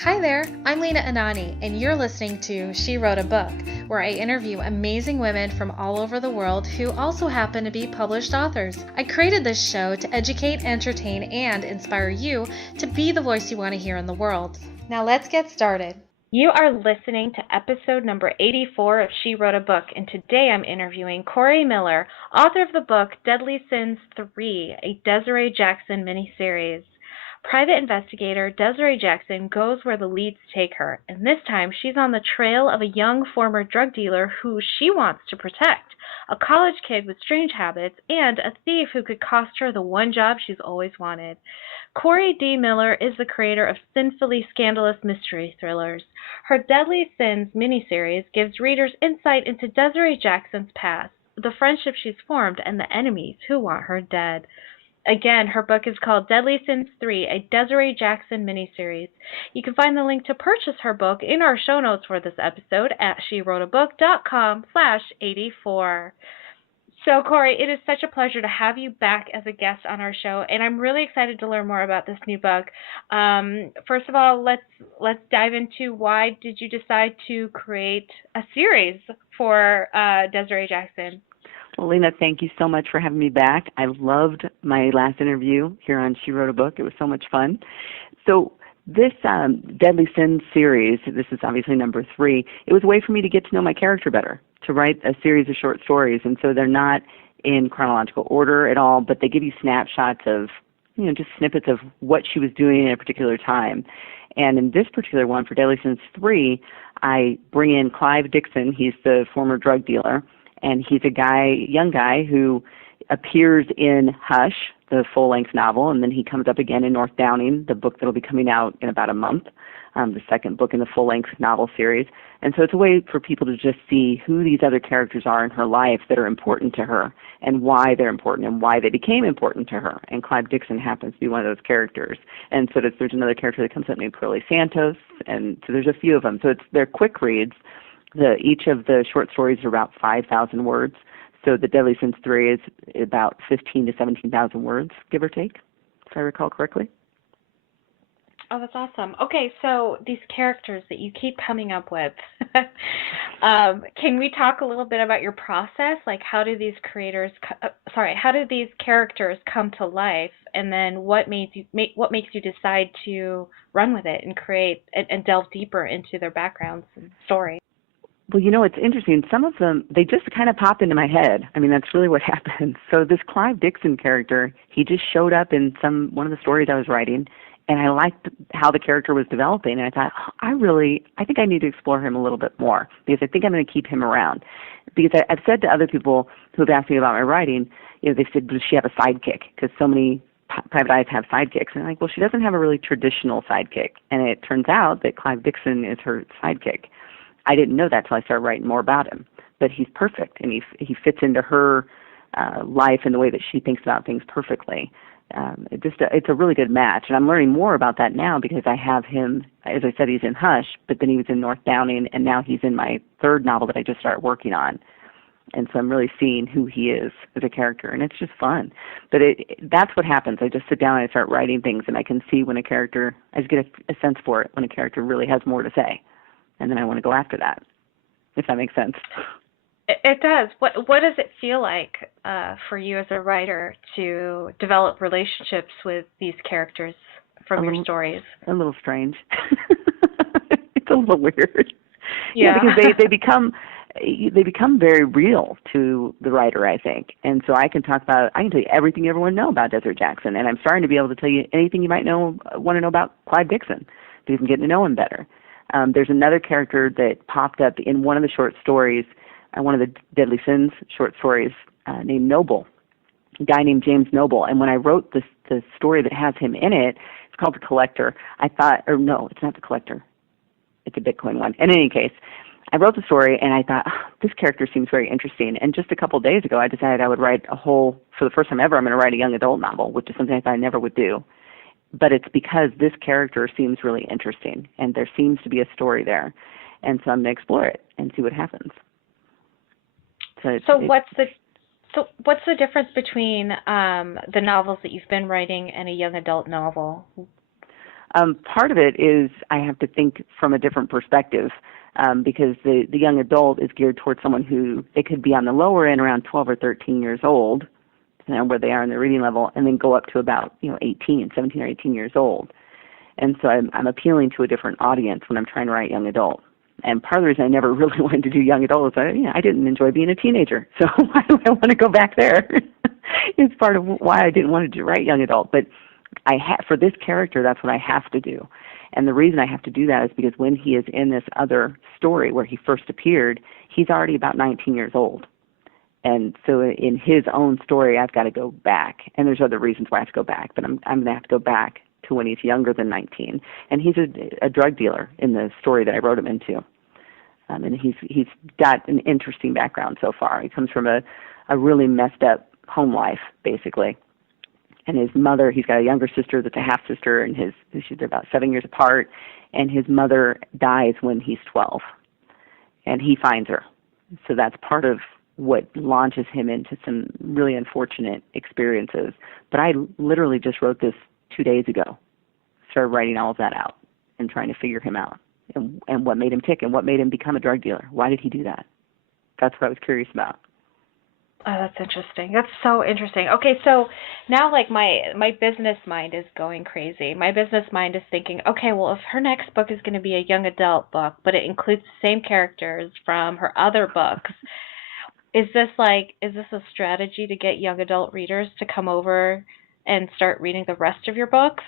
Hi there, I'm Lena Anani, and you're listening to She Wrote a Book, where I interview amazing women from all over the world who also happen to be published authors. I created this show to educate, entertain, and inspire you to be the voice you want to hear in the world. Now let's get started. You are listening to episode number 84 of She Wrote a Book, and today I'm interviewing Kori Miller, author of the book Deadly Sins 3, a Dezeray Jackson miniseries. Private investigator Dezeray Jackson goes where the leads take her, and this time she's on the trail of a young former drug dealer who she wants to protect, a college kid with strange habits, and a thief who could cost her the one job she's always wanted. Kori D. Miller is the creator of sinfully scandalous mystery thrillers. Her Deadly Sins miniseries gives readers insight into Dezeray Jackson's past, the friendships she's formed, and the enemies who want her dead. Again, her book is called Deadly Sins 3, a Dezeray Jackson miniseries. You can find the link to purchase her book in our show notes for this episode at SheWroteABook.com/84. So, Kori, it is such a pleasure to have you back as a guest on our show, and I'm really excited to learn more about this new book. First of all, let's dive into why did you decide to create a series for Dezeray Jackson? Well, Lena, thank you so much for having me back. I loved my last interview here on She Wrote a Book. It was so much fun. So this Deadly Sins series, this is obviously number 3, it was a way for me to get to know my character better, to write a series of short stories. And so they're not in chronological order at all, but they give you snapshots of, just snippets of what she was doing at a particular time. And in this particular one, for Deadly Sins 3, I bring in Clive Dixon. He's the former drug dealer. And he's a young guy who appears in Hush, the full-length novel, and then he comes up again in North Downing, the book that will be coming out in about a month, the second book in the full-length novel series. And so it's a way for people to just see who these other characters are in her life that are important to her and why they're important and why they became important to her. And Clive Dixon happens to be one of those characters. And so there's another character that comes up named Pearlie Santos, and so there's a few of them. So they're quick reads. Each of the short stories are about 5,000 words. So the Deadly Sins 3 is about 15,000 to 17,000 words, give or take, if I recall correctly. Oh, that's awesome. Okay, so these characters that you keep coming up with, can we talk a little bit about your process? Like, how do these characters come to life, and then what makes you decide to run with it and create and delve deeper into their backgrounds and story? Well, it's interesting. Some of them, they just kind of popped into my head. I mean, that's really what happened. So this Clive Dixon character, he just showed up in one of the stories I was writing, and I liked how the character was developing, and I thought, I think I need to explore him a little bit more, because I think I'm going to keep him around. Because I've said to other people who have asked me about my writing, they said, does she have a sidekick? Because so many private eyes have sidekicks. And I'm like, well, she doesn't have a really traditional sidekick. And it turns out that Clive Dixon is her sidekick. I didn't know that till I started writing more about him. But he's perfect, and he fits into her life in the way that she thinks about things perfectly. It's a really good match, and I'm learning more about that now because I have him. As I said, he's in Hush, but then he was in North Downing, and now he's in my third novel that I just started working on. And so I'm really seeing who he is as a character, and it's just fun. But that's what happens. I just sit down and I start writing things, and I can see when I just get a sense for it when a character really has more to say. And then I want to go after that, if that makes sense. It does. What does it feel like for you as a writer to develop relationships with these characters from your stories? A little strange. It's a little weird. Yeah, because they become very real to the writer, I think. And so I can tell you everything you ever want to know about Dezeray Jackson, and I'm starting to be able to tell you anything you might want to know about Clive Dixon, because I'm getting to know him better. There's another character that popped up in one of the short stories, one of the Deadly Sins short stories, named Noble, a guy named James Noble. And when I wrote the story that has him in it, it's called The Collector. No, it's not The Collector. It's a Bitcoin one. In any case, I wrote the story, and I thought, this character seems very interesting. And just a couple of days ago, I decided I would write for the first time ever, I'm going to write a young adult novel, which is something I thought I never would do. But it's because this character seems really interesting, and there seems to be a story there. And so I'm going to explore it and see what happens. What's the difference between the novels that you've been writing and a young adult novel? Part of it is I have to think from a different perspective, because the young adult is geared towards someone who, they could be on the lower end around 12 or 13 years old, depending on where they are in their reading level, and then go up to about 17 or 18 years old. And so I'm appealing to a different audience when I'm trying to write young adult. And part of the reason I never really wanted to do young adult is I didn't enjoy being a teenager. So why do I want to go back there? It's part of why I didn't want to write young adult. But for this character, that's what I have to do. And the reason I have to do that is because when he is in this other story where he first appeared, he's already about 19 years old. And so in his own story, I've got to go back. And there's other reasons why I have to go back, but I'm going to have to go back to when he's younger than 19. And he's a drug dealer in the story that I wrote him into. And he's got an interesting background so far. He comes from a really messed up home life, basically. And his mother, he's got a younger sister that's a half-sister, and they're about 7 years apart, and his mother dies when he's 12. And he finds her. So that's part of what launches him into some really unfortunate experiences. But I literally just wrote this 2 days ago, started writing all of that out and trying to figure him out and what made him tick and what made him become a drug dealer. Why did he do that? That's what I was curious about. Oh, that's interesting. That's so interesting. Okay, so now like my business mind is going crazy. My business mind is thinking, okay, well, if her next book is going to be a young adult book, but it includes the same characters from her other books, is this a strategy to get young adult readers to come over and start reading the rest of your books?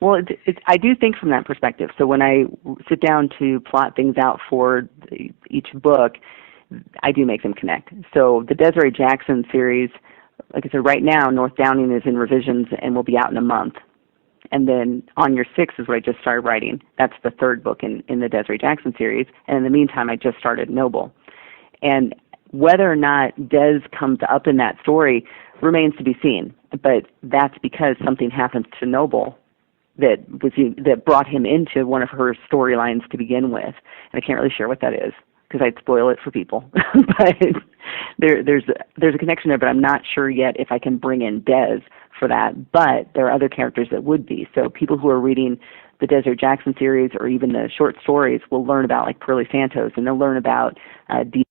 Well, I do think from that perspective. So when I sit down to plot things out for each book, I do make them connect. So the Dezeray Jackson series, like I said, right now, North Downing is in revisions and will be out in a month. And then On Your Six is what I just started writing. That's the third book in the Dezeray Jackson series. And in the meantime, I just started Noble. And whether or not Des comes up in that story remains to be seen. But that's because something happens to Noble that brought him into one of her storylines to begin with. And I can't really share what that is, because I'd spoil it for people. But there's a connection there, but I'm not sure yet if I can bring in Des for that. But there are other characters that would be. So people who are reading the Dezeray Jackson series or even the short stories will learn about like Pearlie Santos, and they'll learn about D,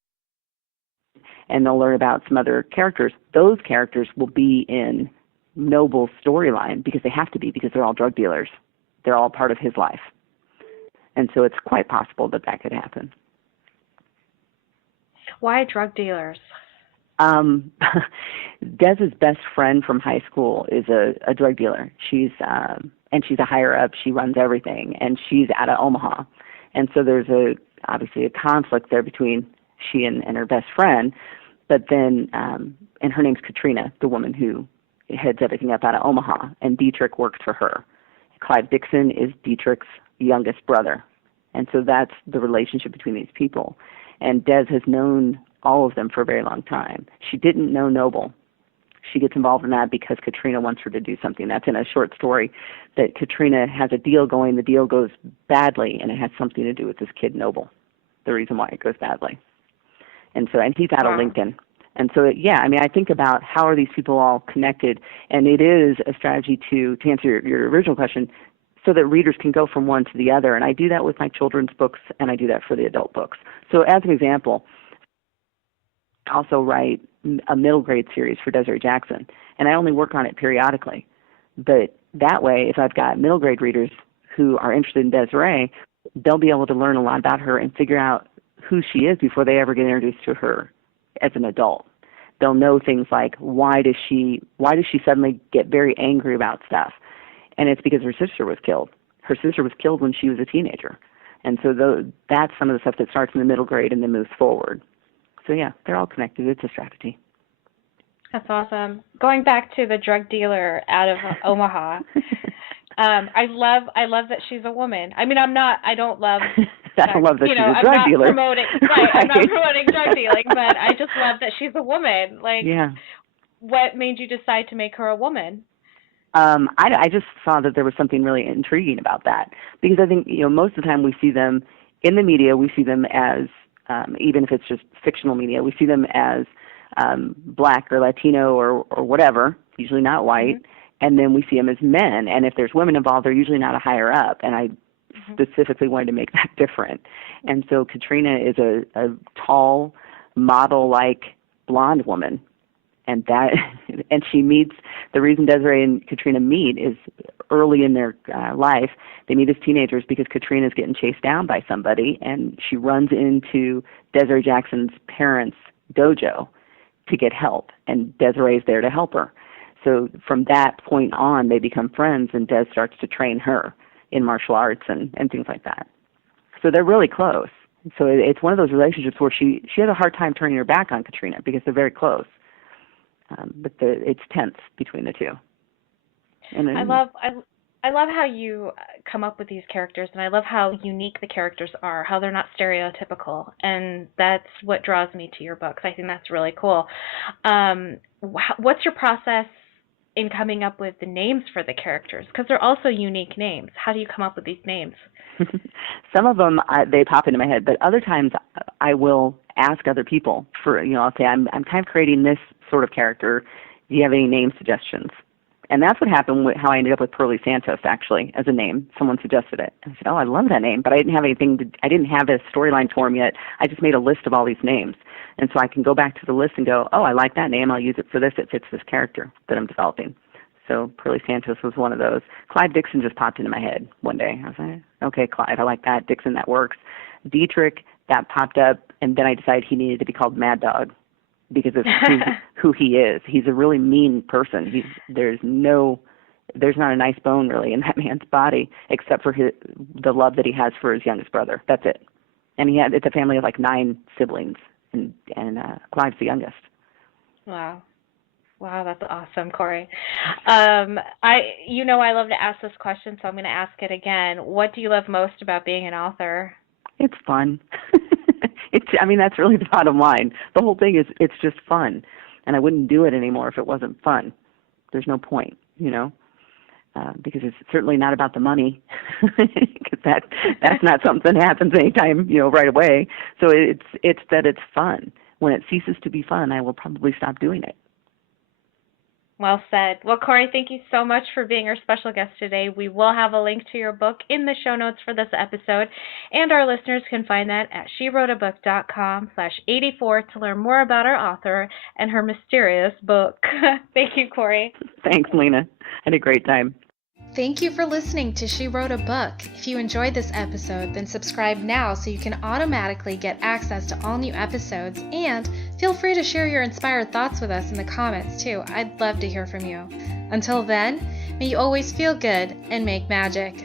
and they'll learn about some other characters. Those characters will be in Noble's storyline because they have to be, because they're all drug dealers. They're all part of his life. And so it's quite possible that that could happen. Why drug dealers? Dez's best friend from high school is a drug dealer. She's a higher up. She runs everything, and she's out of Omaha. And so there's obviously a conflict there between she and her best friend. But then, and her name's Katrina, the woman who heads everything up out of Omaha, and Dietrich works for her. Clive Dixon is Dietrich's youngest brother. And so that's the relationship between these people. And Des has known all of them for a very long time. She didn't know Noble. She gets involved in that because Katrina wants her to do something. That's in a short story that Katrina has a deal going. The deal goes badly, and it has something to do with this kid Noble, the reason why it goes badly. And he's out of Lincoln. And so, I think about how are these people all connected, and it is a strategy to answer your original question, so that readers can go from one to the other. And I do that with my children's books, and I do that for the adult books. So as an example, I also write a middle grade series for Dezeray Jackson, and I only work on it periodically. But that way, if I've got middle grade readers who are interested in Dezeray, they'll be able to learn a lot about her and figure out who she is before they ever get introduced to her as an adult. They'll know things like, why does she suddenly get very angry about stuff? And it's because her sister was killed. Her sister was killed when she was a teenager. And so that's some of the stuff that starts in the middle grade and then moves forward. So they're all connected. It's a strategy. That's awesome. Going back to the drug dealer out of Omaha, I love that she's a woman. I mean, I don't love I don't love that she's a drug dealer. I'm not promoting drug dealing, but I just love that she's a woman. What made you decide to make her a woman? I just saw that there was something really intriguing about that, because I think most of the time we see them in the media. We see them as even if it's just fictional media, we see them as black or Latino or whatever, usually not white. and then we see them as men. And if there's women involved, they're usually not a higher up. And I specifically wanted to make that different. And so Katrina is a tall, model-like blonde woman. And she meets, the reason Dezeray and Katrina meet is early in their life. They meet as teenagers because Katrina's getting chased down by somebody, and she runs into Dezeray Jackson's parents' dojo to get help, and Dezeray's there to help her. So from that point on, they become friends, and Des starts to train her in martial arts and things like that. So they're really close. So it's one of those relationships where she has a hard time turning her back on Katrina because they're very close. But it's tense between the two. And I love how you come up with these characters, and I love how unique the characters are, how they're not stereotypical, and that's what draws me to your books. I think that's really cool. What's your process in coming up with the names for the characters? Because they're also unique names. How do you come up with these names? Some of them, they pop into my head, but other times I will ask other people for, I'll say, I'm kind of creating this sort of character. Do you have any name suggestions? And that's what happened with how I ended up with Pearly Santos, actually, as a name. Someone suggested it. I said, oh, I love that name, but I didn't have I didn't have a storyline for him yet. I just made a list of all these names. And so I can go back to the list and go, oh, I like that name. I'll use it for this. It fits this character that I'm developing. So Pearly Santos was one of those. Clive Dixon just popped into my head one day. I was like, okay, Clive, I like that. Dixon, that works. Dietrich, that popped up, and then I decided he needed to be called Mad Dog because of who he is. He's a really mean person. There's not a nice bone really in that man's body except for the love that he has for his youngest brother. That's it. And it's a family of like 9 siblings, and Clive's the youngest. Wow. Wow, that's awesome, Kori. I love to ask this question, so I'm going to ask it again. What do you love most about being an author? It's fun. That's really the bottom line. The whole thing is it's just fun, and I wouldn't do it anymore if it wasn't fun. There's no point, because it's certainly not about the money, because that's not something that happens anytime, right away. So it's that it's fun. When it ceases to be fun, I will probably stop doing it. Well said. Well, Kori, thank you so much for being our special guest today. We will have a link to your book in the show notes for this episode, and our listeners can find that at SheWroteABook.com/84 to learn more about our author and her mysterious book. Thank you, Kori. Thanks, Lena. I had a great time. Thank you for listening to She Wrote a Book. If you enjoyed this episode, then subscribe now so you can automatically get access to all new episodes, and feel free to share your inspired thoughts with us in the comments too. I'd love to hear from you. Until then, may you always feel good and make magic.